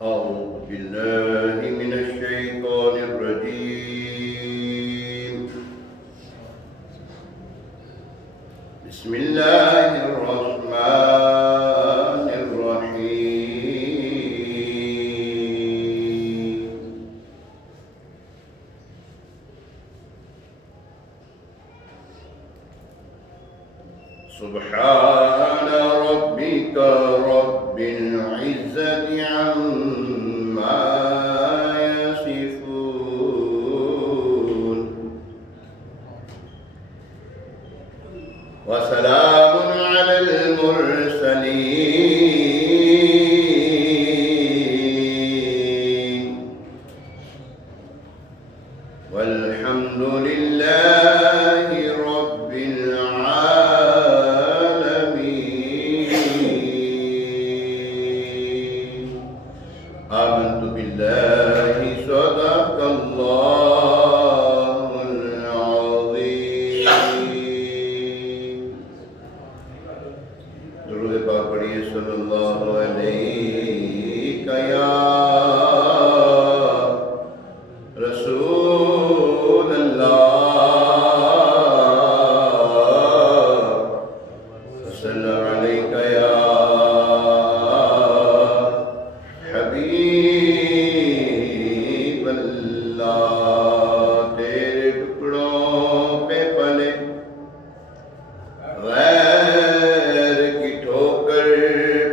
أعوذ بالله من الشيطان الرجيم. بسم الله الرحمن الرحيم. سبحان ربك رب العزة عما يصفون وسلام على المرسلين والحمد لله رب العالمين. آمنت بالله صدق الله العظيم. درود پاک پڑھیے صلی اللہ علیہ یا رسول اللہ صلی علیہ یا حبیب اللہ. تیرے ٹکڑوں پہ پلے غیر کی ٹھوکر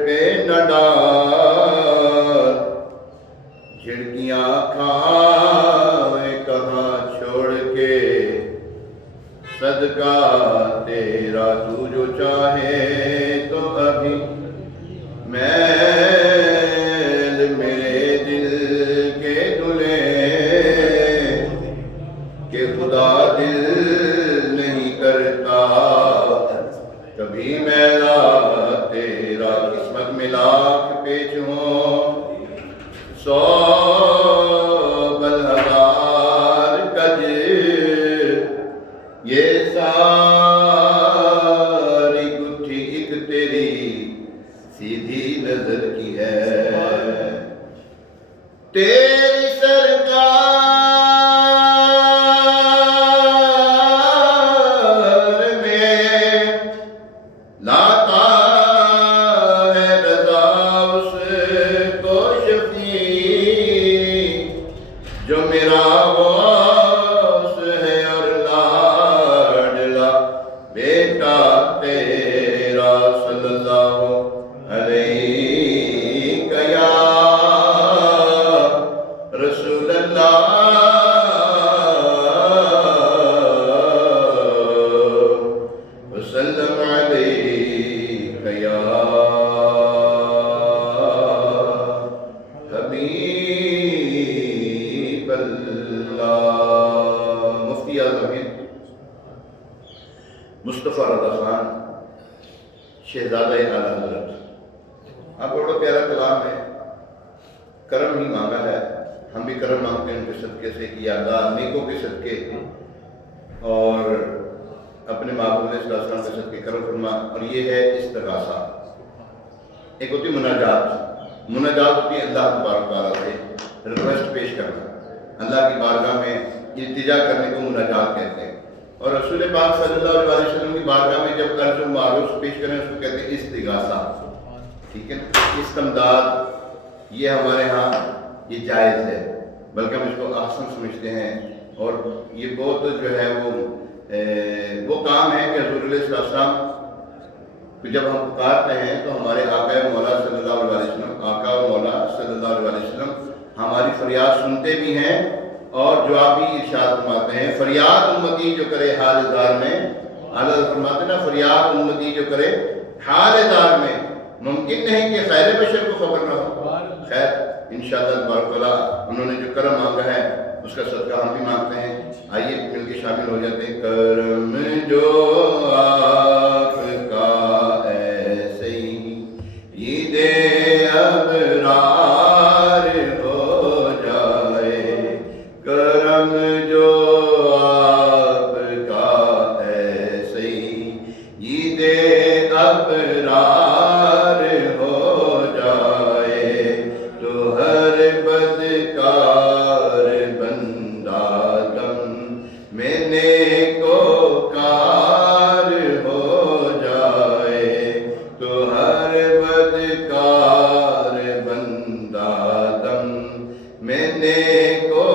پہ نہ ڈال. جھڑکیاں کھائے کہاں چھوڑ کے صدقہ تیرا تو جو چاہے تو ابھی میل میرے دل کے دلے کہ خدا دل نہیں کرتا کبھی میلا تیرا. قسمت میں لاکھ پیچ ہوں سو ہزار گج یہ ساری گٹھی ایک تیری سیدھی نظر کی ہے. تیری سرکار میں لاتا ہے رضا اس کو شفیع جو میرا غوث ہے اور لاڈلا بیٹا تیرا صلی اللہ علیہ یا رسول اللہ وسلم علیہ یا حبیب اللہ. مفتی اعظم ہند مصطفیٰ رضا خان شہزادہ اعلیٰ حضرت. آپ کو بڑا پیارا کلام ہے. کرم ہی مانگا ہے. ہم بھی کرم مانگتے ہیں ان کے صدقے سے کہ یا اللہ نیکوں کے صدقے اور اپنے محبوب علیہ السلام کے صدقے کرم فرما. اور یہ ہے استغاثہ. ایک ہوتی مناجات. مناجات ہوتی ہے اللہ تبارک و تعالیٰ سے ریکویسٹ پیش کرنا. اللہ کی بارگاہ میں التجا کرنے کو مناجات کہتے ہیں. اور رسول پاک صلی اللہ علیہ وسلم کی بارگاہ میں جب عرض و معروض پیش کریں اس کو کہتے ہیں استغاثہ. ٹھیک ہے نا. استمداد یہ ہمارے ہاں یہ جائز ہے بلکہ ہم اس کو احسن سمجھتے ہیں. اور یہ بہت جو ہے وہ کام ہے کہ حضور علیہ السلام کو جب ہم پکارتے ہیں تو ہمارے آقا مولا صلی اللہ علیہ وسلم آقا و مولا صلی اللہ علیہ وسلم ہماری فریاد سنتے بھی ہیں اور جواب بھی ارشاد فرماتے ہیں. فریاد امتی جو کرے حال دار میں. اعلیٰ فرماتے ہیں نا فریاد امتی جو کرے حال دار میں. ممکن نہیں کہ خیر بشر کو خبر نہ ہو. خیر انشاءاللہ تبارک و تعالیٰ انہوں نے جو کرم مانگا ہے اس کا صدقہ ہم بھی مانگتے ہیں. آئیے مل کے شامل ہو جاتے ہیں. کرم جو آپ کا ایسے ہی دے ابرار ہو جائے. کرم جو آپ کا ایسے ہی دے ابرار ہو جائے تو نیکو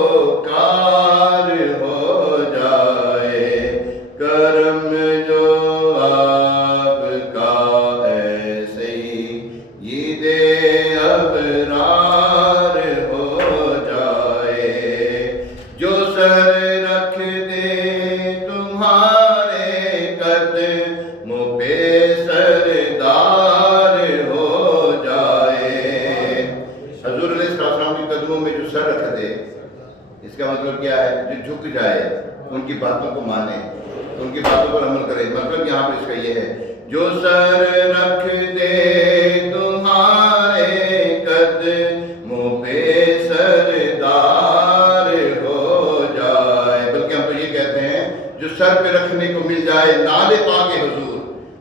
کار ہو جائے، کرم جو آپ کا ایسے ہی دے ابرار ہو جائے، جو سر رکھ دے تمہارے قدموں پہ سردار ہو جائے۔ حضور علیہ السلام کے قدموں میں جو سر رکھ دے، اس کا مطلب کیا ہے؟ جو جھک جائے، ان کی باتوں کو مانے، ان کی باتوں پر عمل کرے۔ مطلب یہاں پر اس کا یہ ہے، جو سر رکھ دے تمہارے قدموں پہ سردار ہو جائے، بلکہ ہم تو یہ کہتے ہیں جو سر پہ رکھنے کو مل جائے نال پاک حضور،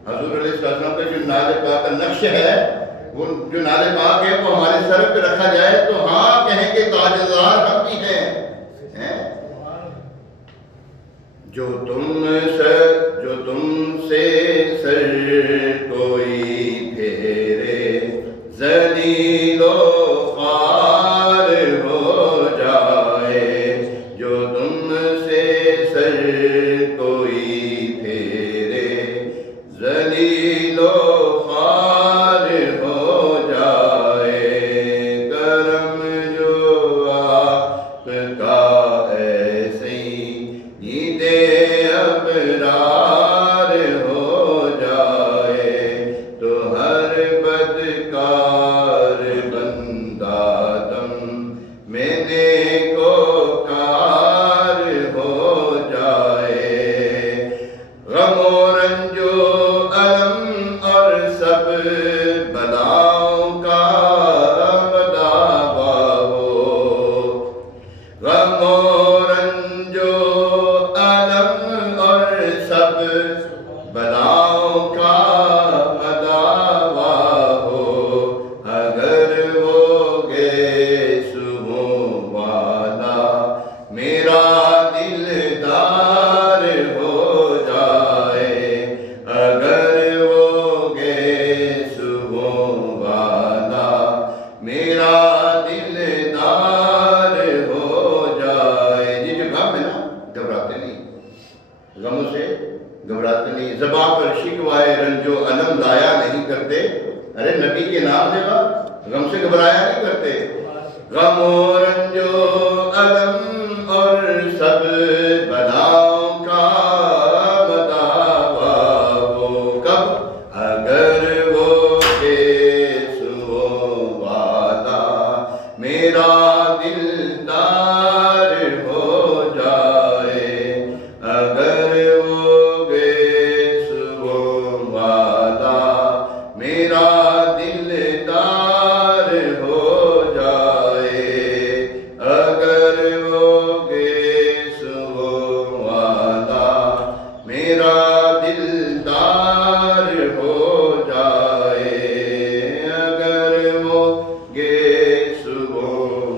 حضور علیہ السلام کا جو نال پاک کا نقش ہے، وہ جو نال پاک ہے وہ ہمارے سر پہ رکھا جائے تو ہاں کہیں کہ تاجدار ہم بھی ہیں۔ جو تم سے سر کوئی پھیرے، ذلیل و خوار ہو جائے، جو تم سے سر کوئی پھیرے، ذلیل و خوار ہو جائے، کرم جو آپ کا ایسے ہی دے ابرار ہو جائے، تو ہر بدکار بندہ دم میں نیکوکار ہو جائے، غم و رنج و الم اور سب بلاؤں کا بداوا ہو، غم و رنج و الم اور سب بلاؤں کا مداوا ہو، اگر وہ گیس ہو والا میرا دلدار ہو جائے، اگر وہ گیس ہو والا میرا دلدار ہو جائے۔ یہ جو غم ہے نا، گھبراتے نہیں، غموں سے گھبراتے نہیں، زبان پر شکوائے رنج و علم لایا نہیں کرتے، ارے نبی کے نام لیوا، غم سے گھبرایا نہیں کرتے، غم و رنج و علم اور سب بلاؤں کا بداوا ہو، کب؟ اگر وہ کیس ہو والا میرا دلدار ہو جائے، اگر وہ کیس ہو والا میرا دلدار ہو جائے، اگر وہ کیس ہو والا میرا دلدار ہو جائے، اگر وہ کیس ہو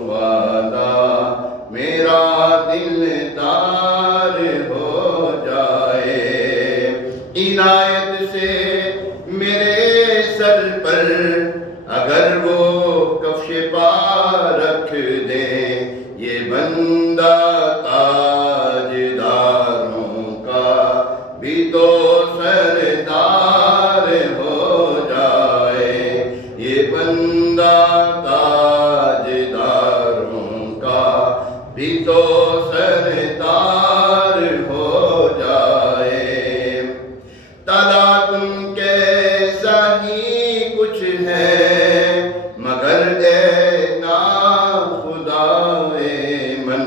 والا میرا دلدار ہو جائے، عنایت سے میرے سر پر اگر وہ کفش پا رکھ دیں، یہ بندہ تاجداروں کا بھی تو سردار ہو جائے، یہ بندہ تاجداروں کا بھی تو سردار ہو جائے، تالا تم کیسا ہی کچھ ہے مگر اے ناخدائے من،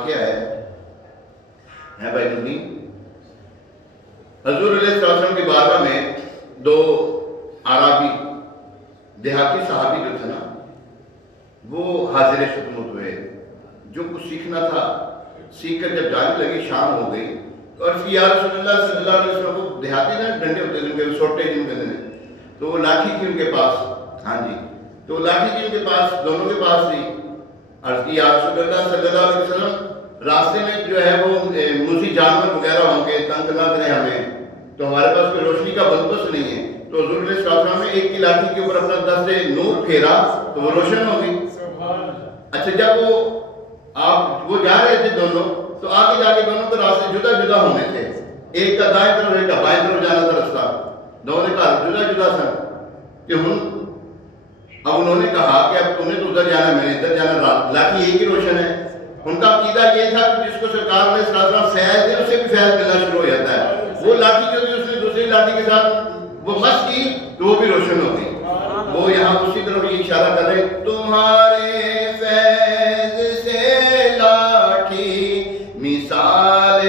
واقعہ ہے بھائی ندیم. حضور علیہ السلام کی بارگاہ میں دو عربی دیہاتی صحابی جو تھا نا وہ حاضر خدمت ہوئے. جو کچھ سیکھنا تھا سیکھ کر جب جانے لگے شام ہو گئی اور پھر یا رسول اللہ صلی اللہ علیہ وسلم کو دیہاتی نا ڈنڈے ہوتے تھے ان کے سوٹے جن کے دن تو وہ لاٹھی تھی ان کے پاس. ہاں جی تو لاٹھی تھی ان کے پاس دونوں کے پاس تھی. عرض کی یا رسول اللہ صلی اللہ علیہ وسلم راستے میں جو ہے وہ موذی جانور وغیرہ ہوں گے تنگ نہ کریں ہمیں تو ہمارے پاس کوئی روشنی کا بندوبست نہیں ہے. تو حضور علیہ السلام نے ایک کی لاٹھی کے اوپر اپنا دست نور پھیرا تو وہ روشن ہو گئی. اچھا جب وہ جا رہے تھے دونوں تو آگے جا کے دونوں کے راستے جدا جدا ہونے تھے. ایک کا دائیں طرف ایک کا بائیں طرف جانا تھا رستہ. دونوں کا جدا جدا تھا کہ اب انہوں نے کہا کہ اب تم نے تو ادھر جانا میں نے ادھر جانا. لاٹھی ایک ہی روشن ہے. ان کا عقیدہ یہ تھا کہ جس کو سرکار نے فیض دے اسے بھی فیض ملنا شروع ہو جاتا ہے. وہ لاٹھی جو بھی اس نے دوسری لاٹھی کے ساتھ وہ مس کی تو وہ بھی روشن ہو گئی. وہ یہاں اسی طرف یہ اشارہ کر رہے تمہارے فیض سے لاٹھی مثال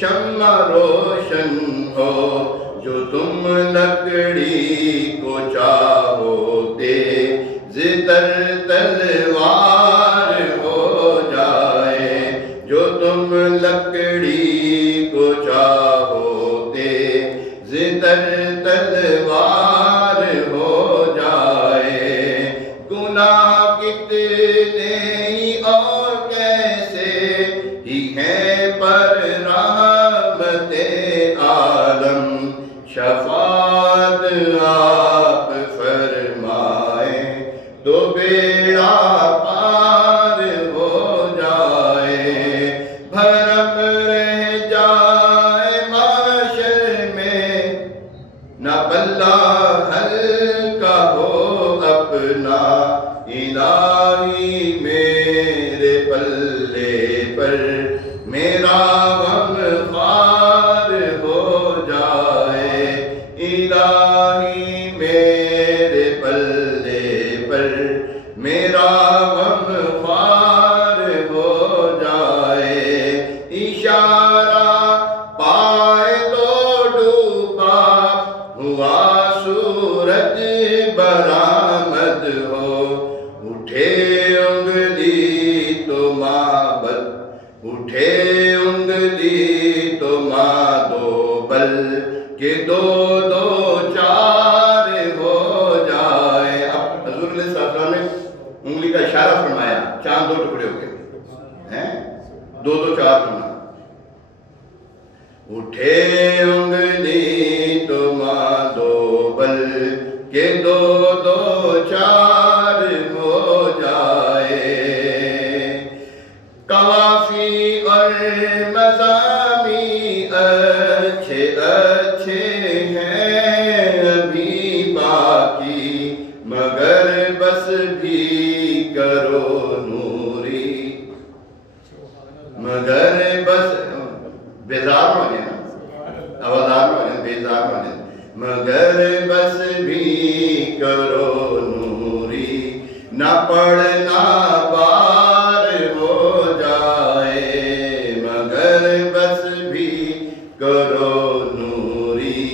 شمع روشن ہو جو تم لکڑی کو چاہو تیز تر تلوار ہو جائے. جو تم لکڑی کو چاہو تیز تر تلوار ہو جائے. گناہ کتنے ہی اور کیسے ہی ہیں پر رحمت عالم شفاعت آپ فرمائیں تو بیڑا پار ہو جائے. بھرم رہ جائے معاشر میں نہ بلہ ہلکا ہو اپنا الہی میرے پلے پر میرا غم خوار ہو جائے. الہی میرے پلے پر میرا غم خوار ہو جائے. اشارہ پائے تو ڈوبا ہوا سورج برآمد ہو. اٹھے انگلی تو معبد اٹھے انگلی تو ماں دو بل کہ دو دو چار ہو جائے. اب حضور علیہ السلام نے انگلی کا اشارہ فرمایا چاند دو ٹکڑے ہو گئے ہیں دو دو چار ہونا. اٹھے انگلی تو ماں دو بل کہ دو دو چار ہو جائے. قوافی اور مضامی اچھے اچھے ہیں ابھی باقی مگر بس بھی کرو نوری. مگر بس بیزار ہو جائے نا آوازار ہو جائے بیزار ہو جائے. مگر بس بھی کرو نوری نہ پڑھنا بار ہو جائے. مگر بس بھی کرو نوری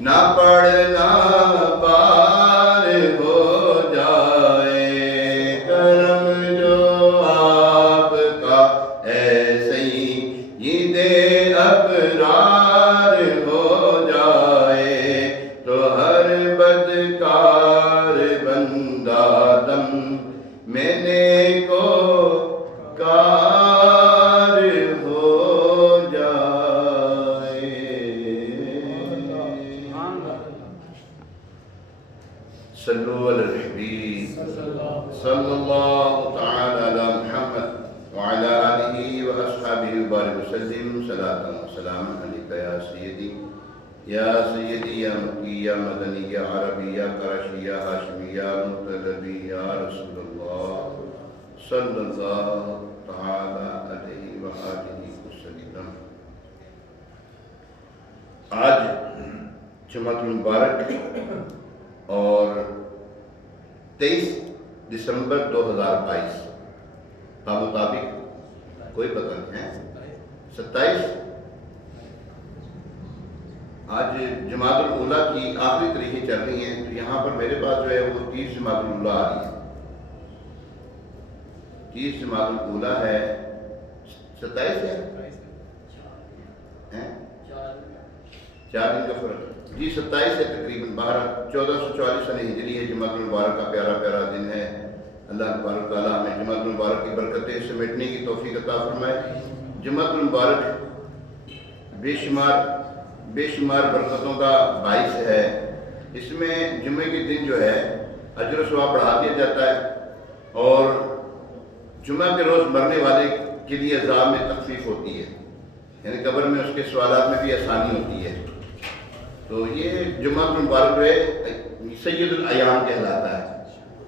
نہ پڑھنا بار ہو جائے. کرم جو آپ کا ایسے ہی دے ابرار ہو جائے تو ہر بدکار بندہ دم میں نیکو کار ہو جائے. صلو علی الحبیب صلی اللہ تعالی علی محمد وعلی آلہ واصحابہ وبارک وسلم. صلاۃ و سلام علیک یا سیدی یا سیدی یا مکی یا مدنی یا عربی یا قرشی یا ہاشمی یا مطلبی یا رسول اللہ صلی اللہ تعالی علیہ وآلہ وسلم. آج جمعۃ المبارک اور 23 دسمبر 2022 کا مطابق کوئی پتہ نہیں ہے 27 آج جماعت الاولیٰ کی آخری تاریخیں چل رہی ہیں، تو یہاں پر میرے پاس جو ہے وہ 30 جماعت الاولیٰ آ رہی ہے، 30 جماعت الاولیٰ ہے، 27 ہے 4 دن کا فرق جی، 27 ہے تقریباً 1444 سنہ ہجری ہے، جمعۃ المبارک کا پیارا پیارا دن ہے۔ اللہ تبارک تعالیٰ ہمیں جمعۃ المبارک کی برکتیں سمیٹنے کی توفیق عطا فرمائے۔ جمعۃ المبارک بے شمار برکتوں کا باعث ہے۔ اس میں جمعے کے دن جو ہے اجر و ثواب بڑھا دیا جاتا ہے، اور جمعہ کے روز مرنے والے کے لیے عذاب میں تخفیف ہوتی ہے، یعنی قبر میں اس کے سوالات میں بھی آسانی ہوتی ہے۔ تو یہ جمعہ المبارک جو ہے سید الایام کہلاتا ہے،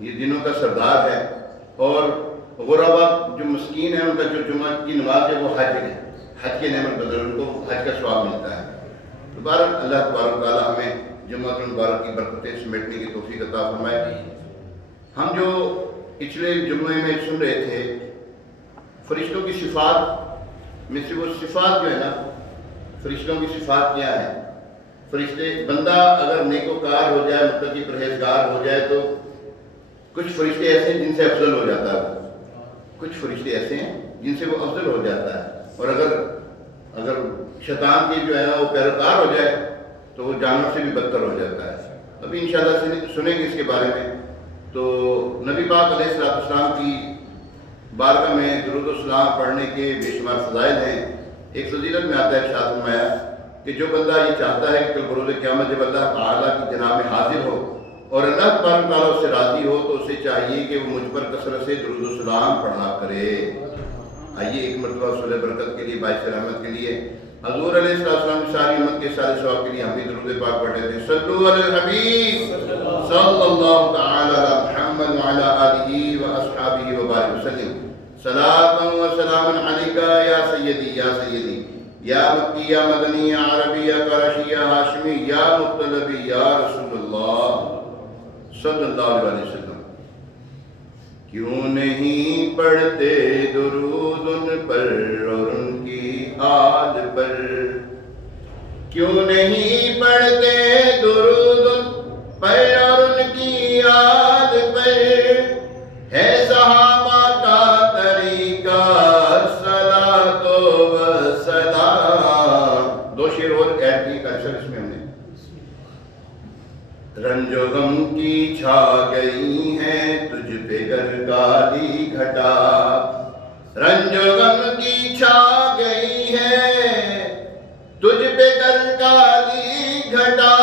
یہ دنوں کا سردار ہے، اور غربا جو مسکین ہیں ان کا جو جمعہ کی نماز ہے وہ حج کے نعمت بدل، ان کو حج کا ثواب ملتا ہے۔ دوبارہ اللہ تبارک تعالیٰ ہمیں جمعہ المبارک کی برکتیں سمیٹنے کی توفیق عطا فرمائے۔ ہم جو پچھلے جمعے میں سن رہے تھے فرشتوں کی صفات میں سے، وہ صفات جو ہے نا، فرشتوں کی صفات کیا ہے؟ فرشتے، بندہ اگر نیکوکار ہو جائے، متقی پرہیزگار ہو جائے، تو کچھ فرشتے ایسے ہیں جن سے افضل ہو جاتا ہے، کچھ فرشتے ایسے ہیں جن سے وہ افضل ہو جاتا ہے، اور اگر شیطان کی جو ہے نا وہ پیروکار ہو جائے تو وہ جانور سے بھی بدتر ہو جاتا ہے۔ ابھی انشاءاللہ سنیں گے اس کے بارے میں۔ تو نبی پاک علیہ السلام کی بارگاہ میں درود و سلام پڑھنے کے بے شمار فضائل ہیں۔ ایک فضیلت میں آتا ہے، ارشاد فرمایا کہ جو بندہ یہ چاہتا ہے کہ کل بروز قیامت جب اللہ تعالیٰ کی جناب میں حاضر ہو اور اللہ تبارک تعالیٰ اس سے راضی ہو، تو اسے چاہیے کہ وہ مجھ پر کثرت سے درود و سلام پڑھا کرے۔ آئیے ایک مرتبہ صلح برکت کے لیے، باعث رحمت کے لیے، حضور علیہ السلام کی ساری امت کے سارے ثواب کے لیے ہم بھی درود پاک پڑھتے تھے۔ صلو علی الحبیب صلی اللہ تعالی علی محمد وعلی آلہ واصحابہ وبارک وسلم۔ صلاۃ و سلام علیکا یا سیدی یا سیدی یا مکی یا مدنی یا عربی یا قرشی یا ہاشمی یا مطلبی یا رسول اللہ صلی اللہ علیہ وسلم۔ کیوں نہیں پڑھتے درود ان پر اور ان کی آل پر؟ کیوں نہیں پڑھتے درود ان پر اور ان کی آل پر؟ ہے صحابہ کا طریقہ صلاۃ و سلام۔ دو شعر اور ایڈ کی کلچر اس میں ہم نے۔ رنج و غم کی چھا گئی ہیں تجھ پہ گرگالی گھٹا، رنج و غم کی چھا گئی ہے تجھ پہ گرگالی گھٹا،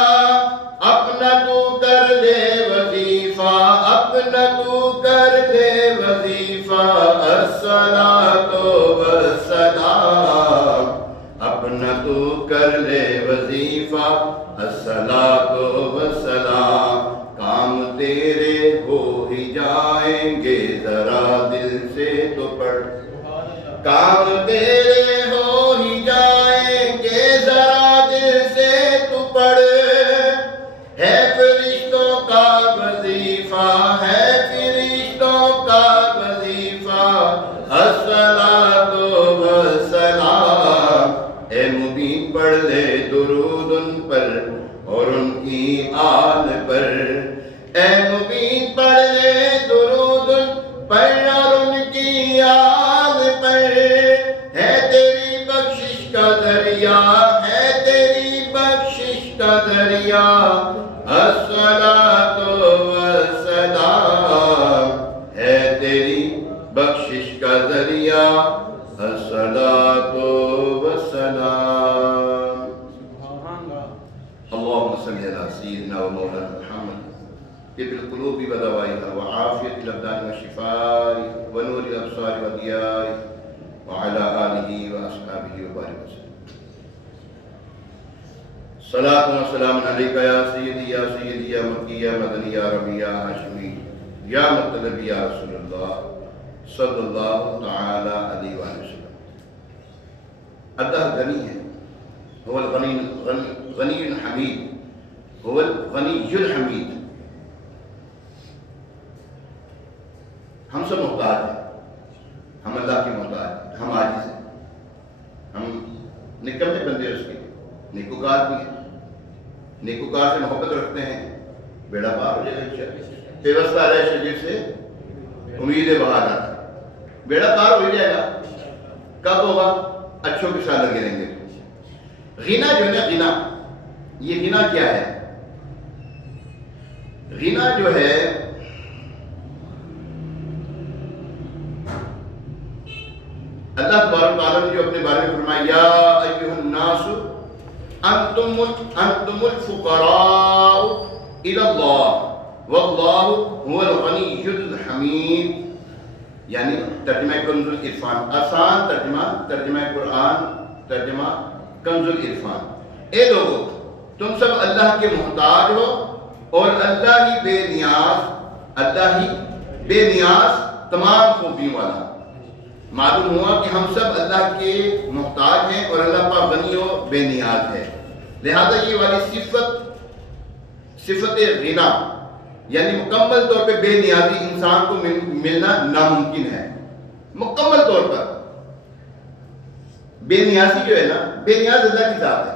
اپنا تو کر دے وظیفہ، اپنا تو کر دے وظیفہ، الصلاۃ والسلام، اپنا تو کر لے وظیفہ، الصلاۃ والسلام۔ کام تیرے ہو ہی جائیں گے ذرا دل سے تو پڑھ، کام تیرے ہو ہی جائیں گے ذرا دل سے تو پڑھ، ہے فرشتوں کا وظیفہ، ہے فرشتوں کا وظیفہ، الصلاۃ والسلام۔ اے مبین پڑھ لے درود ان پر اور ان کی آل پر، اے مبین پڑھ لے درود ان پر اور ان کی آل پر، ہے تیری بخشش کا ذریعہ، ہے تیری بخشش کا ذریعہ، الصلاۃ والسلام، ہے تیری بخشش کا ذریعہ، الصلاۃ والسلام۔ اللهم صل على سيدنا ومولانا محمد طب القلوب ودوائها وعافية الأبدان وشفائها ونور الأبصار وضيائها وعلى آله وأصحابه وبارك وسلم۔ صلاة وسلام عليك يا سيدي يا سيدي يا مكي يا مدني يا ربي يا هاشمي يا مطلبي يا رسول الله صلی اللہ تعالی علیہ وآلہ وسلم۔ اللہ غنی ہے، هو الغنی الحمید، هو الغنی الحمید۔ ہم سب محتاج ہیں، ہم اللہ کی محتاج ہیں، ہم عاجز نکمے بندے اس کے نیکوکار بھی ہیں، نیکوکار سے محبت رکھتے ہیں، بیڑا پار ہو جائے گا پیوستہ رہے شجر سے امید بہارات، بیڑا پار ہو جائے گا۔ کب ہوگا؟ اچھوں کے ساتھ لگے رہیں گے۔ غنا جو ہے غنا، یہ غنا کیا ہے؟ غنا جو ہے اللہ تبارک و تعالیٰ نے جو اپنے بارے میں فرمایا یا ایھا الناس انتم الفقراء الی اللہ واللہ هو الغنی الحمید، یعنی ترجمہ کنز العرفان، آسان ترجمہ قرآن، ترجمہ کنز العرفان۔ اے لوگو تم سب اللہ کے محتاج ہو اور اللہ ہی بے نیاز تمام خوبیوں والا۔ معلوم ہوا کہ ہم سب اللہ کے محتاج ہیں اور اللہ پاک غنی و بے نیاز ہے، لہذا یہ والی صفت غنا یعنی مکمل طور پہ بے نیازی انسان کو ملنا ناممکن ہے۔ مکمل طور پر بے نیازی جو ہے نا، بے نیاز اللہ کی ذات ہے۔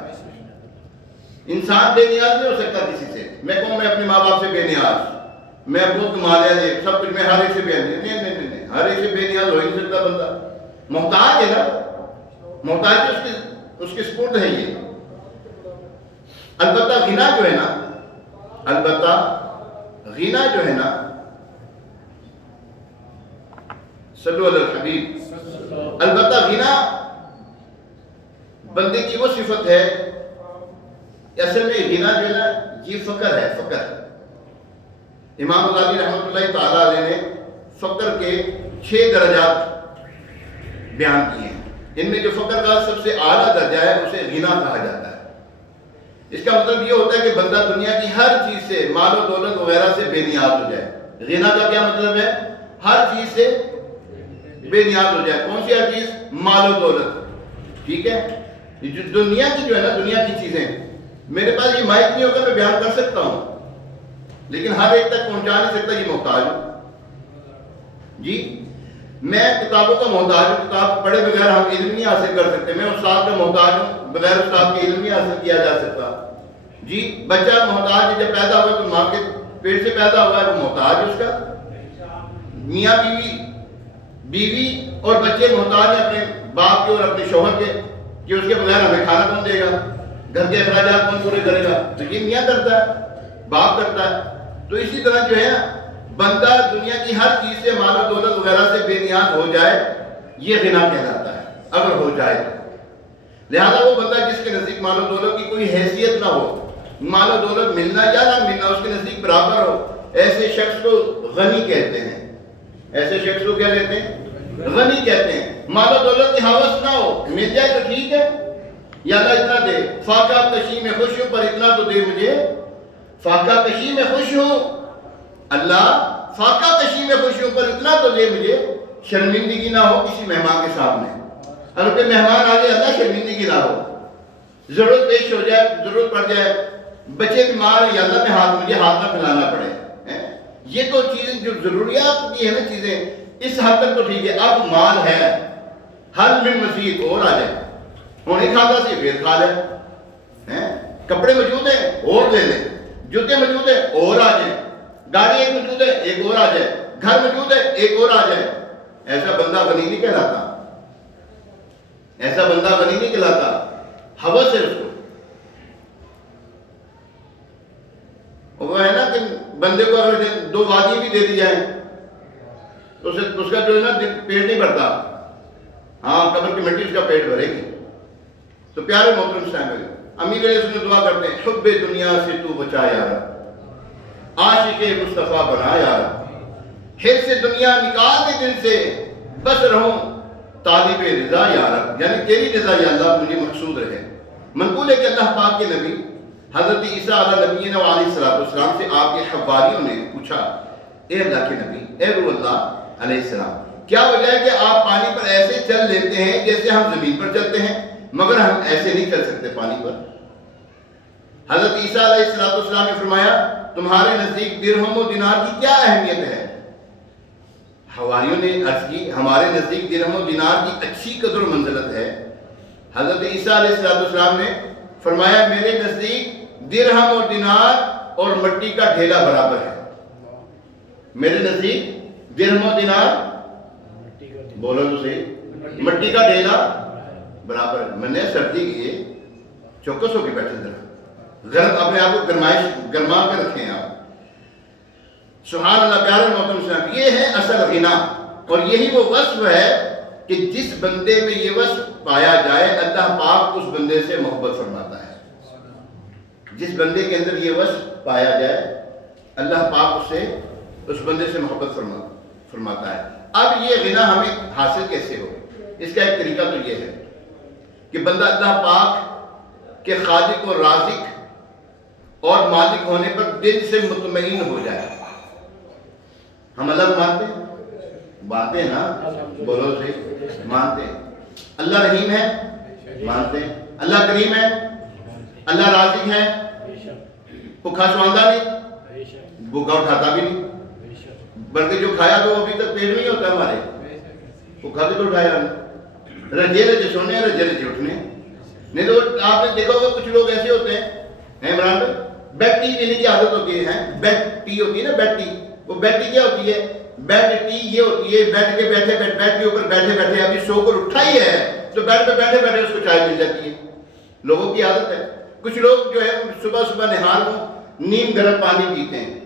انسان بے نیاز نہیں ہو سکتا کسی سے۔ میں کہوں میں اپنے ماں باپ سے بے نیاز، میں بہت کما لیا سب کچھ، میں ہر ایک سے بے نیاز، نہیں، ہر ایک سے بے نیاز ہو ہی نہیں سکتا بندہ۔ محتاج ہے نا، محتاج اس کے سپرد ہے یہ۔ البتہ غنا جو ہے نا، صلو علی الحبیب، البتہ غنا بندے کی وہ صفت ہے، اصل میں غنا جو ہے نا یہ فقر ہے، فقر۔ امام غزالی رحمۃ اللہ تعالیٰ علیہ نے فقر کے 6 درجات بیان کیے ہیں، ان میں جو فقر کا سب سے اعلیٰ درجہ ہے اسے غنا کہا جاتا ہے۔ اس کا مطلب یہ ہوتا ہے کہ بندہ دنیا کی ہر چیز سے، مال و دولت وغیرہ سے بے نیاز ہو جائے۔ غنا کا کیا مطلب ہے؟ ہر چیز سے بے نیاز ہو جائے۔ کون سی ہر چیز؟ مال و دولت، ٹھیک ہے؟ جو دنیا کی جو ہے نا، دنیا کی چیزیں، میرے پاس یہ مائک نہیں ہوگا میں بیان کر سکتا ہوں لیکن ہر ایک تک پہنچا نہیں سکتا، یہ محتاج ہوں جی۔ میں کتابوں کا محتاج ہوں، کتاب پڑھے بغیر ہم علم نہیں حاصل کر سکتے۔ میں استاد کا محتاج ہوں، بغیر استاد کے علم نہیں حاصل کیا جا سکتا جی۔ بچہ محتاج ہے، جب پیدا ہوا تو ماں کے پیٹ سے پیدا ہوا ہے، وہ محتاج ہے اس کا۔ میاں بیوی اور بچے محتاج ہیں اپنے باپ کے اور اپنے شوہر کے، کہ اس کے بغیر ہمیں کھانا کون دے گا، گھر کے اخراجات کون پورے کرے گا؟ تو یہ میاں کرتا ہے، باپ کرتا ہے۔ تو اسی طرح جو ہے بندہ دنیا کی ہر چیز سے، مال و دولت وغیرہ سے بے نیاز ہو جائے، یہ غنا کہلاتا ہے، اگر ہو جائے تو۔ لہذا وہ بندہ جس کے نزدیک مال و دولت کی کوئی حیثیت نہ ہو، مال و دولت ملنا یا نہ ملنا اس کے نزدیک برابر ہو، ایسے شخص کو غنی کہتے ہیں۔ ایسے شخص کو کیا کہتے ہیں؟ غنی کہتے ہیں۔ مال و دولت کی ہوس نہ ہو، مل جائے تو ٹھیک ہے، یا اللہ اتنا دے، فاقہ کشی میں خوش ہوں پر اتنا تو دے مجھے، فاقہ کشی میں خوش ہوں اللہ، فاقہ کشی میں خوش ہوں پر اتنا تو دے مجھے، شرمندگی نہ ہو کسی مہمان کے سامنے۔ اگر کوئی مہمان آ جائے اللہ شرمندگی نہ ہو، ضرورت پیش ہو جائے، ضرورت پڑ جائے، بچے بیمار، یا اللہ میں مجھے ہاتھ نہ پھیلانا پڑے۔ یہ تو چیزیں جو ضروریات کی ہے نا چیزیں، اس حد تک تو ٹھیک ہے۔ اب مال ہے، حل من مزید اور آ جائے، وہ نہیں کھاتا سی پھر کھا لے، کپڑے موجود ہیں اور دے دیں، جوتے موجود ہیں اور آ جائیں، گاڑی ایک موجود ہے ایک اور آ جائے، گھر موجود ہے ایک اور آ جائے۔ ایسا بندہ غنی نہیں کہلاتا، ایسا بندہ غنی نہیں کہلاتا، ہوس ہے اس کو۔ وہ ہے نا کہ بندے کو اگر 2 وادی بھی دے دی جائیں تو اس کا جو ہے نا پیٹ نہیں بھرتا، ہاں قبر کی مٹی اس کا پیٹ بھرے گی۔ تو پیارے محترم صاحب، امیر علیہ السلام دعا کرتے ہیں، حب دنیا سے تو بچا یا رب، عاشق مصطفیٰ بنا یا رب، حرص سے دنیا نکال دے دل سے، بس رہوں طالب رضا یا رب، یعنی تیری رضا یا اللہ مجھے مقصود رہے۔ منقول ہے کہ اللہ پاک کے نبی حضرت عیسیٰ علیہ نبینا علیہ السلام سے آپ کے حواریوں نے پوچھا، اے اللہ کے نبی، اے روح اللہ علیہ السلام، کیا وجہ ہے کہ آپ پانی پر ایسے چل لیتے ہیں جیسے ہم زمین پر چلتے ہیں، مگر ہم ایسے نہیں چل سکتے پانی پر؟ حضرت عیسیٰ علیہ السلام نے فرمایا، تمہارے نزدیک درہم و دینار کی کیا اہمیت ہے؟ حواریوں نے عرض کی، ہمارے نزدیک درہم و دینار کی اچھی قدر و منزلت ہے۔ حضرت عیسیٰ علیہ السلام نے فرمایا میرے نزدیک درہم اور دینار اور مٹی کا ڈھیلا برابر ہے. میرے نزدیک درہم اور دینار بولو تو صحیح مٹی کا ڈھیلا برابر ہے. میں نے سردی کی چوکس ہو کے بیٹھے ذرا گرم اپنے آپ کو گرما کے رکھیں آپ. سبحان اللہ. پیارے محترم صاحب یہ ہے اصل غنا اور یہی وہ وصف ہے کہ جس بندے میں یہ وصف پایا جائے اللہ پاک اس بندے سے محبت فرماتا ہے. جس بندے کے اندر یہ وصف پایا جائے اللہ پاک اس بندے سے محبت فرماتا ہے. اب یہ غنا ہمیں حاصل کیسے ہو؟ اس کا ایک طریقہ تو یہ ہے کہ بندہ اللہ پاک کے خالق اور رازق اور مالک ہونے پر دل سے مطمئن ہو جائے. ہم اللہ کو مانتے ہیں نا بولو صحیح مانتے ہیں. اللہ رحیم ہے مانتے ہیں. اللہ کریم ہے. اللہ رازق ہے. بھوکا سواندہ نہیں بھوکا اٹھاتا بھی نہیں بلکہ جو کھایا تو ابھی تک پیٹ نہیں ہوتا ہمارے. بھوکا بھی تو اٹھایا رجے رجے سونے رجے رجے اٹھنے. نہیں تو آپ نے دیکھا ہوگا کچھ لوگ ایسے ہوتے ہیں عمران بھائی بیڈ ٹی پینے کی عادت ہوتی ہے. بیڈ ٹی ہوتی ہے نا بیڈ ٹی. وہ بیڈ ٹی کیا ہوتی ہے؟ بیڈ ٹی یہ ہوتی ہے بیڈ کے بیٹھے بیڈ کے اوپر بیٹھے بیٹھے ابھی سو کر اٹھا ہی ہے تو بیڈ پہ بیٹھے بیٹھے اس کو چائے مل جاتی ہے. لوگوں کی عادت ہے. کچھ لوگ جو ہے صبح صبح نہار کو نیم گرم پانی پیتے ہیں.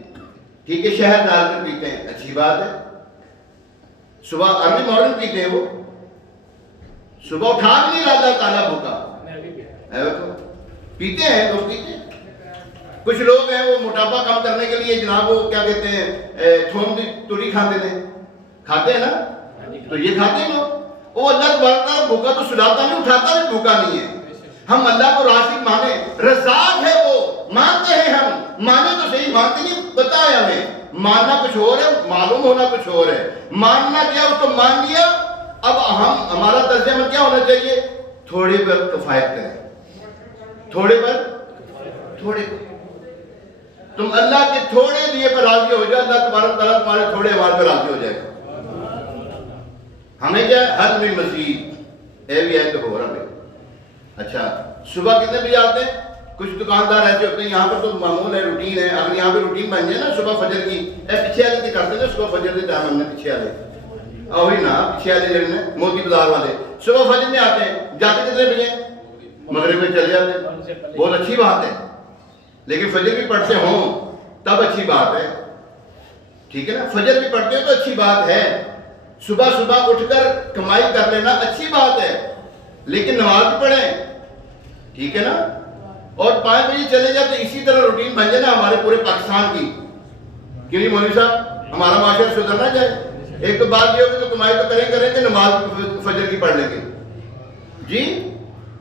ٹھیک ہے شہد ڈال کر پیتے ہیں اچھی بات ہے. صبح ارلی مارننگ پیتے ہیں. وہ صبح اٹھا بھی نہیں اللہ تعالیٰ بھوکا پیتے ہیں لوگ پیتے ہیں. کچھ لوگ ہیں وہ موٹاپا کم کرنے کے لیے جناب وہ کیا کہتے ہیں تھوم کی توری کھاتے ہیں نا تو یہ کھاتے ہیں لوگ. وہ اللہ تبارک بھوکا تو سلاتا نہیں اٹھاتا بھی بھوکا نہیں ہے. ہم اللہ کو رازق مانے رزاق ہے وہ مانتے ہیں. ہم مانے تو صحیح مانتے نہیں پتا ہے ہمیں. ماننا کچھ اور ہے معلوم ہونا کچھ اور ہے. ماننا کیا اس کو مان لیا. اب ہمارا طرز عمل کیا ہونا چاہیے؟ تھوڑے پر کفایت کریں. تھوڑے پر تھوڑے پر تم اللہ کے تھوڑے دیے پر راضی ہو جائے اللہ تبارک تعالیٰ تمہارے تھوڑے ہمارے پر راضی ہو جائے گا. ہمیں کیا حد میں مزید اے بھی ہے تو ہو رہا ہے. اچھا صبح کتنے بجے آتے ہیں؟ کچھ دکاندار ایسے ہوتے ہیں یہاں پر تو معمول ہے روٹین ہے. اگر یہاں پہ روٹین بن جائے نا صبح فجر کی پیچھے والے کی کرتے ہیں صبح فجر کے ٹائم ہم نے پیچھے والے وہی نا پیچھے والے جڑے موتی بازار والے صبح فجر میں آتے ہیں. جاتے کتنے بجے؟ مغرب میں چلے جاتے ہیں. بہت اچھی بات ہے لیکن فجر بھی پڑھتے ہوں تب اچھی بات ہے. ٹھیک ہے نا فجر بھی پڑھتے ہو تو اچھی بات ہے. صبح صبح اٹھ کر کمائی کر لینا اچھی بات ہے لیکن نماز بھی پڑھیں. ٹھیک ہے نا اور 5 بجے چلے جاتے. اسی طرح روٹین بن جائے نا ہمارے پورے پاکستان کی. کیوں نہیں مولوی صاحب ہمارا معاشرہ سدھرنا چاہے. ایک تو بات یہ ہوگی تو کمائی تو کریں کہ نماز فجر کی پڑھ لیں گے. جی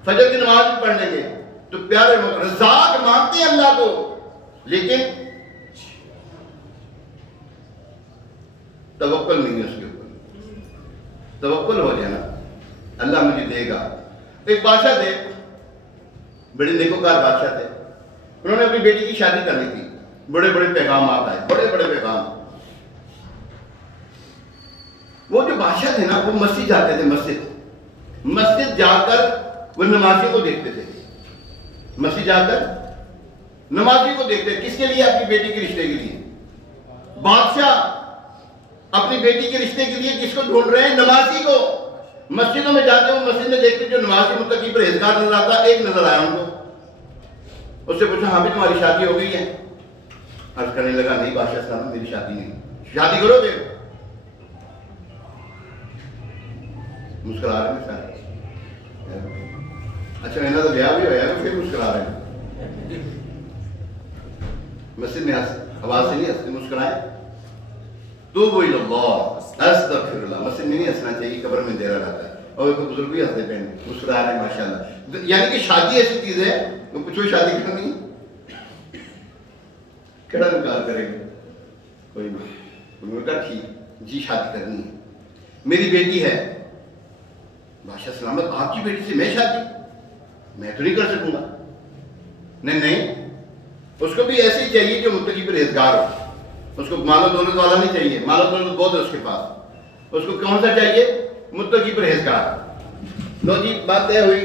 فجر کی نماز بھی پڑھ لیں گے تو پیارے رزاق مانتے ہیں اللہ کو لیکن توکل نہیں ہے اس کے اوپر. توکل ہو جائے نا اللہ مجھے دے گا. ایک بادشاہ تھے بڑے نیکوکار بادشاہ تھے. انہوں نے اپنی بیٹی کی شادی کرنی تھی. بڑے بڑے پیغامات آئے بڑے بڑے پیغام. وہ جو بادشاہ تھے نا وہ مسجد جاتے تھے. مسجد جا کر وہ نمازی کو دیکھتے تھے. مسجد جا کر نمازی کو دیکھتے. کس کے لیے؟ اپنی بیٹی کے رشتے کے لیے. بادشاہ اپنی بیٹی کے رشتے کے لیے کس کو ڈھونڈ رہے ہیں؟ نمازی کو. مسجدوں میں جاتے ہیں مسجد میں دیکھتے جو نمازی متقی پرہیزگار نظر آتا. ایک نظر آیا ان کو. اس سے پوچھا ہاں بھی تمہاری شادی ہو گئی ہے؟ عرض کرنے لگا نہیں بادشاہ صاحب میری شادی نہیں. شادی کرو گے؟ مسکرا رہے ہیں سارے. اچھا میں نے تو بیاہ بھی ہوا ہے پھر مسکرا رہے ہیں. مسجد میں آواز سے نہیں ہنستے مسکرائیں. توبوا الی اللہ استغفر اللہ. مسجد میں نہیں ہنسنا چاہیے قبر میں اندھیرا رہتا ہے. اور کوئی بزرگ بھی ہنستے پہ مسکرا رہے ہیں ماشاءاللہ. یعنی کہ شادی ایسی چیز ہے تو پوچھو شادی کرنی کیڑا انکار کرے گا؟ کوئی نہیں. انہوں نے کہا ٹھیک جی شادی کرنی ہے. میری بیٹی ہے. بادشاہ سلامت آپ کی بیٹی سے میں شادی میں تو نہیں کر سکوں گا. نہیں اس کو بھی ایسے ہی چاہیے جو متقی پرہیزگار ہو. اس کو مال و دولت والا نہیں چاہیے. مال و دولت بہت ہے اس کے پاس. اس کو کون سا چاہیے؟ متقی پرہیزگار. لو جی بات طے ہوئی.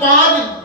5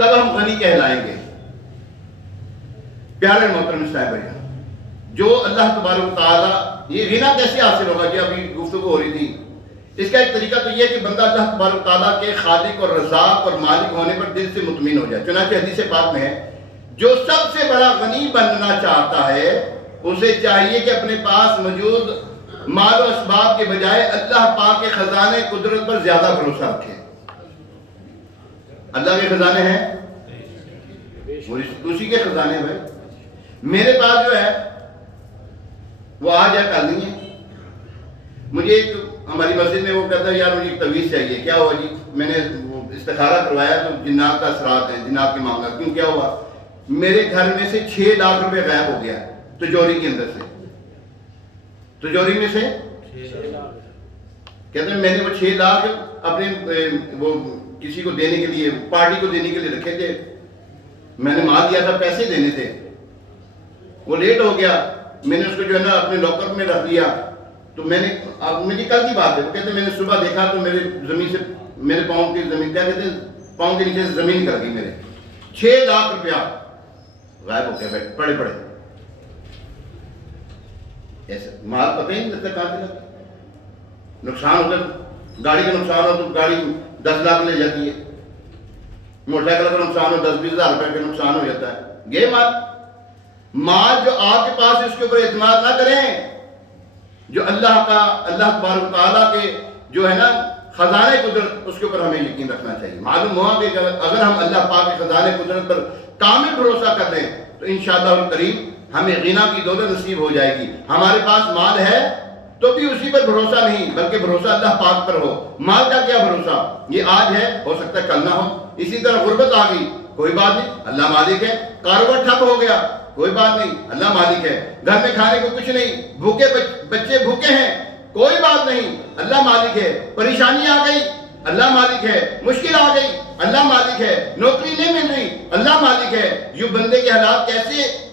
تب ہم غنی کہلائیں گے۔ پیارے محترم صاحب بھائی، جو اللہ تبارک و تعالیٰ، یہ غنا کیسے حاصل ہوگا؟ کہ ابھی گفتگو ہو رہی تھی، اس کا ایک طریقہ تو یہ ہے کہ بندہ اللہ تبارک و تعالیٰ کے خالق اور رزاق اور مالک ہونے پر دل سے مطمئن ہو جائے۔ چنانچہ حدیث پاک میں ہے، جو سب سے بڑا غنی بننا چاہتا ہے اسے چاہیے کہ اپنے پاس موجود مال و اسباب کے بجائے اللہ پاک کے خزانے قدرت پر زیادہ بھروسہ رکھے۔ اللہ کے خزانے ہیں، اسی کے خزانے ہیں۔ بھائی میرے پاس جو ہے وہ آج ہے کل نہیں ہے۔ مجھے ایک ہماری مسجد میں وہ کہتا ہے یار مجھے ایک تویز چاہیے۔ کیا ہوا جی؟ میں نے استخارہ کروایا تو جنات کا اثرات ہیں، جنات کے معاملات۔ کیوں کیا ہوا؟ میرے گھر میں سے 6 لاکھ روپے غائب ہو گیا تجوری کے اندر سے، تجوری میں سے کہتے ہیں میں نے وہ 6 لاکھ اپنے وہ کسی کو دینے کے لیے، پارٹی کو دینے کے لیے رکھے تھے، میں نے مال دیا تھا، پیسے دینے تھے، وہ لیٹ ہو گیا، میں نے اس کو جو ہے نا اپنے لاکر میں رکھ دیا۔ تو میں نے، اب میری کل کی بات ہے، وہ کہتے ہیں میں نے صبح دیکھا تو میرے زمین سے، میرے پاؤں کی زمین، کیا کہتے ہیں، پاؤں کے نیچے سے زمین کر گئی میرے، 6 لاکھ روپیہ غائب ہو گیا پڑے پڑے۔ ایسے مال پتہ ہی نہیں لگتا کہاں سے لگتا، نقصان ہوتا ہے۔ گاڑی کا نقصان ہو تو گاڑی 10 لاکھ لے جاتی ہے، موٹر سائیکل کا نقصان ہو 10-20 ہزار روپے کا نقصان ہو جاتا ہے۔ یہ مال جو آپ کے پاس ہے اس کے اوپر اعتماد نہ کریں۔ جو اللہ کا، اللہ تبارک تعالیٰ کے جو ہے نا خزانے قدرت، اس کے اوپر ہمیں یقین رکھنا چاہیے۔ معلوم ہوا کہ اگر ہم اللہ پاک کے خزانے قدرت پر کامل بھروسہ کر لیں تو انشاءاللہ الکریم ہمیں غنا کی دولت نصیب ہو جائے گی۔ ہمارے پاس مال ہے تو بھی اسی پر بھروسہ نہیں، بلکہ بھروسہ اللہ پاک پر ہو۔ مال کا کیا بھروسہ؟ یہ آج ہے، ہو سکتا ہے کل نہ ہو۔ اسی طرح غربت آ گئی، کوئی بات نہیں، اللہ مالک ہے۔ کاروبار ٹھپ ہو گیا، کوئی بات نہیں، اللہ مالک ہے۔ گھر میں کھانے کو کچھ نہیں، بھوکے بچے بھوکے ہیں، کوئی بات نہیں، اللہ مالک ہے۔ پریشانی آ گئی، اللہ مالک ہے۔ مشکل آ گئی، اللہ مالک ہے۔ نوکری نہیں مل رہی، اللہ مالک ہے۔ یوں بندے کے حالات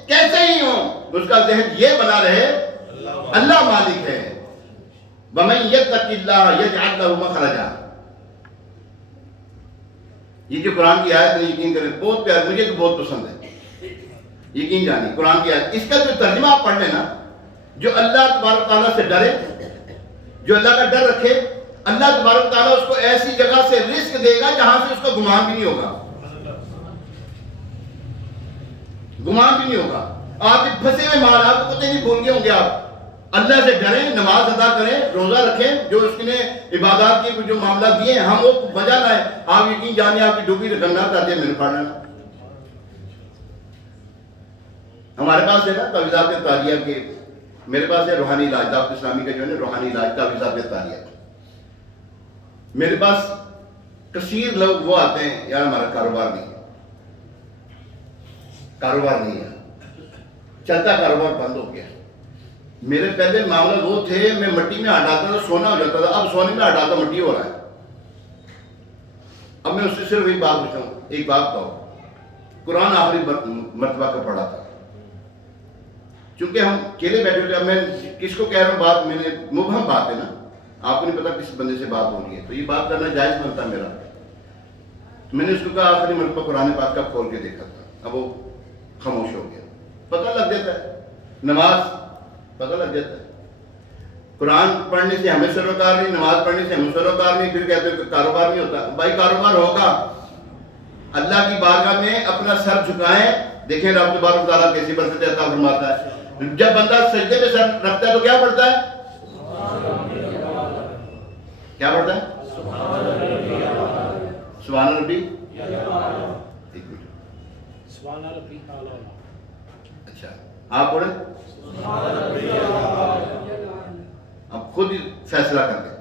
کیسے ہی ہوں، اس کا ذہن یہ بنا رہے اللہ مالک ہے۔ وَمَن يَتَّقِ اللَّهَ يَجْعَلْ لَهُ مَخْرَجًا۔ یہ جو قرآن کی آیت ہے، یقین کریں بہت پیار، مجھے تو بہت پسند ہے، یقین جانی قرآن کی آیت۔ اس کا جو ترجمہ آپ پڑھ لیں نا، جو اللہ تبارک تعالیٰ سے ڈرے، جو اللہ کا ڈر رکھے، اللہ تبارک تعالیٰ اس کو ایسی جگہ سے رزق دے گا جہاں سے اس کو گمان بھی نہیں ہوگا، گمان بھی نہیں ہوگا۔ آپ کے پھنسے ہوئے مال آپ کو پتہ نہیں بھول گئے ہوں گے۔ آپ اللہ سے ڈریں، نماز ادا کریں، روزہ رکھیں، جو اس نے عبادات کی جو معاملات دیے ہیں ہم وہ بجا لائیں۔ آپ یقین جانے آپ کی ڈوبی رکھنا کر دیں، میں نے پڑھنا۔ ہمارے پاس ہے نا تعویذات تاریہ کے، میرے پاس ہے روحانی علاج، دعوت اسلامی کا جو ہے نا روحانی علاج، تعویذات تاریہ۔ میرے پاس کثیر لوگ وہ آتے ہیں یار ہمارا کاروبار نہیں ہے، کاروبار نہیں ہے، چلتا کاروبار بند ہو گیا۔ میرے پہلے معاملات وہ تھے، میں مٹی میں ہٹاتا تھا سونا ہو جاتا تھا، اب سونے میں ہٹاتا مٹی ہو رہا ہے۔ اب میں اس سے صرف ایک بات پوچھتا ہوں، ایک بات کہو، قرآن آخری مرتبہ کا پڑھا تھا، چونکہ ہم اکیلے بیٹھے ہوئے، اب میں کس کو کہہ رہا ہوں بات، میں نے مبہم بات ہے نا، آپ کو نہیں پتا کس بندے سے بات ہو رہی ہے، تو یہ بات کرنا جائز بنتا میرا۔ میں نے اس کو کہا آخری مرتبہ قرآن پاک کا کھول کے دیکھا تھا، اب وہ خاموش ہو گیا۔ پتہ لگ جاتا ہے، نماز پتہ لگ جاتا ہے، قرآن پڑھنے سے ہمیں سروکار نہیں، نماز پڑھنے سے ہمیں سروکار نہیں، پھر کہتے ہیں کہ کاروبار نہیں ہوتا۔ بھائی کاروبار ہوگا، اللہ کی بارگاہ میں اپنا سر جھکائیں، دیکھیں رب تبارک تعالیٰ کیسی برکت عطا فرماتا ہے۔ جب بندہ سجدے میں سر رکھتا ہے تو کیا پڑھتا ہے؟ کیا پڑھتا ہے؟ سبحان ربی، اچھا آپ پڑھیں، اب خود ہی فیصلہ کر دیں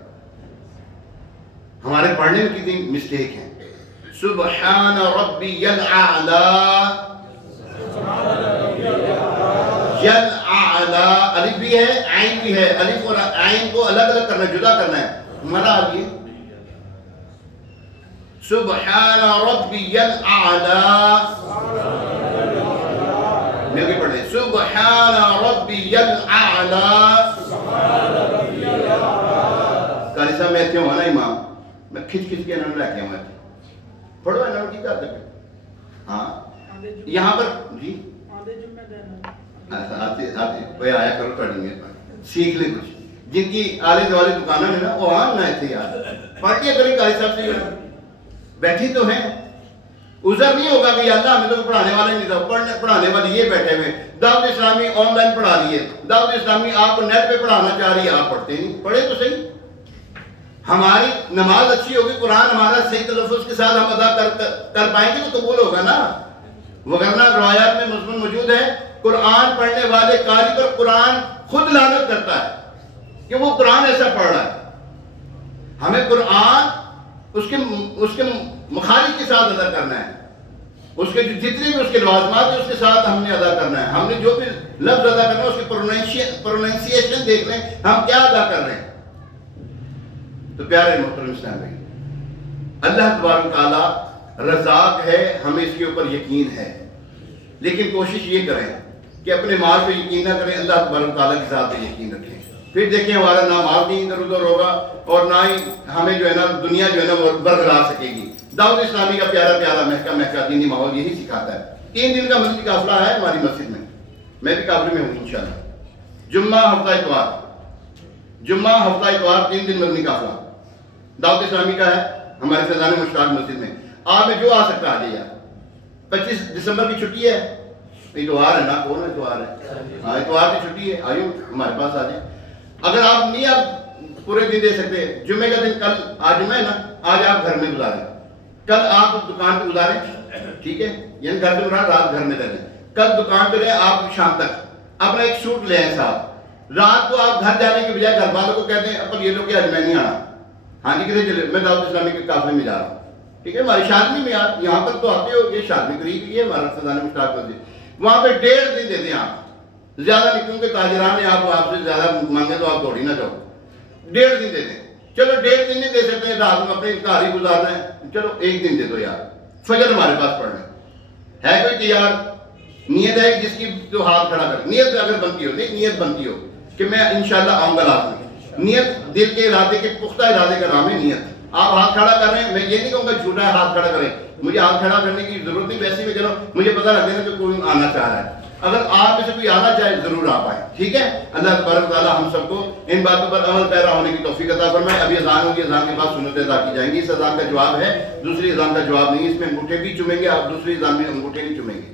ہمارے پڑھنے میں کتنی مسٹیک ہیں۔ سبحان ربی الاعلی، الاعلی، الف بھی ہے عین بھی ہے، الف اور عین کو الگ الگ کرنا، جدا کرنا ہے۔ ہمارا آپ یہ سبحان ربی الاعلی، مل کے پڑھیں، سبحان ربی الاعلی۔ قاری صاحب میں ایتھے ہوں نا امام، میں کھچ کے انہوں نے رکھے ہوں، پڑھو انہوں نے کی کرتے پہ ہاں یہاں پر جی کوئی آیا کرو پڑھیں گے سیکھ لیں کچھ جن کی آلے دوالے دکانوں میں نا وہ آن نہ تھے یار پڑھ کے کریں قاری صاحب سے بیٹھی تو ہیں عذر نہیں ہوگا کہ اللہ ہمیں تو پڑھانے والے نہیں تھا پڑھانے والے یہ بیٹھے ہوئے دعوت اسلامی آن لائن پڑھا رہی ہے دعوت اسلامی آپ کو نیٹ پہ پڑھانا چاہ رہی ہے آپ پڑھتے نہیں پڑھے تو صحیح ہماری نماز اچھی ہوگی قرآن ہمارا صحیح تلفظ کے ساتھ ہم ادا کر پائیں گے تو قبول ہوگا نا وگرنہ روایات میں مضمون موجود ہے قرآن پڑھنے والے قاری پر قرآن خود لعنت کرتا ہے کہ وہ قرآن ایسا پڑھ رہا ہے ہمیں قرآن اس کے مخارج کے ساتھ ادا کرنا ہے اس کے جتنے بھی اس کے لوازمات ہیں اس کے ساتھ ہم نے ادا کرنا ہے ہم نے جو بھی لفظ ادا کرنا ہے اس کی پروننسیشن دیکھ لیں ہم کیا ادا کر رہے ہیں تو پیارے محترم اسلام بھائی اللہ تبارک تعالیٰ رزاق ہے ہمیں اس کے اوپر یقین ہے لیکن کوشش یہ کریں کہ اپنے مال پہ یقین نہ کریں اللہ تبارک تعالیٰ کی ذات پہ یقین رکھیں پھر دیکھیں ہمارا نہ مال بھی ادھر ادھر ہوگا اور نہ ہی ہمیں جو ہے نا دنیا جو ہے نا وہ برقرار سکے گی دعوت اسلامی کا پیارا پیارا مہکا دینی ماحول یہی سکھاتا ہے 3 دن کا مسجد قافلہ ہے ہماری مسجد میں بھی قافلے میں ہوں انشاءاللہ جمعہ ہفتہ اتوار 3 دن مدنی قافلہ دعوت اسلامی کا ہے ہمارے فیضان مشتاق مسجد میں آپ میں جو آ سکتا آ جائیے 25 دسمبر کی چھٹی ہے اتوار ہے نا کون اتوار ہے ہاں اتوار کی چھٹی ہے آئیو ہمارے پاس آ جائیں اگر آپ نہیں آپ پورے دن دے سکتے جمعے کا دن کل آج جمعہ ہے نا آج آپ گھر میں گزاریں کل آپ دکان پہ گزاریں ٹھیک ہے یعنی گھر سے مراد رات گھر میں رہیں کل دکان پہ رہیں آپ شام تک اپنا ایک سوٹ لے آئیں صاحب رات کو آپ گھر جانے کے بجائے گھر والوں کو کہتے ہیں اپن یہ لوگ کہ آج میں نہیں آنا ہاں جی کتنے چلے میں دعوت اسلامی کے قافلے میں جا رہا ہوں ٹھیک ہے ہماری شادی میں آپ یہاں پر تو آتے ہو یہ شادی قریب ہی ہے ہمارا فیضان مشتاق مسجد وہاں پہ 1.5 دن دیتے ہیں آپ زیادہ نہیں کیونکہ تاجران نے آپ سے زیادہ مانگے تو آپ دوڑی نہ جاؤ 1.5 دن دیتے ہیں چلو 1.5 دن نہیں دے سکتے رات میں اپنے گھر ہی گزارنا ہے چلو 1 دن دے دو یار فجر ہمارے پاس پڑھنا ہے کوئی تیار نیت ہے جس کی جو ہاتھ کھڑا کرے نیت اگر بنتی ہو نہیں نیت بنتی ہو کہ میں انشاءاللہ آؤں گا رات میں نیت دل کے ارادے کے پختہ ارادے کا نام ہے نیت آپ ہاتھ کھڑا کر رہے ہیں میں یہ نہیں کہوں گا جھوٹا ہے ہاتھ کھڑا کریں مجھے ہاتھ کھڑا کرنے کی ضرورت نہیں ویسے بھی کرو مجھے پتہ لگ جائے کہ کوئی آنا چاہ رہا ہے اگر آپ میں سے کوئی آنا چاہے ضرور آپ آئیں ٹھیک ہے اللہ تبارک تعالیٰ ہم سب کو ان باتوں پر عمل پیرا ہونے کی توفیق عطا فرمائے ابھی اذان ہوگی اذان کے بعد سنتیں ادا کی جائیں گی اس اذان کا جواب ہے دوسری اذان کا جواب نہیں اس میں انگوٹھے بھی چومیں گے آپ دوسری اذان میں انگوٹھے نہیں چومیں گے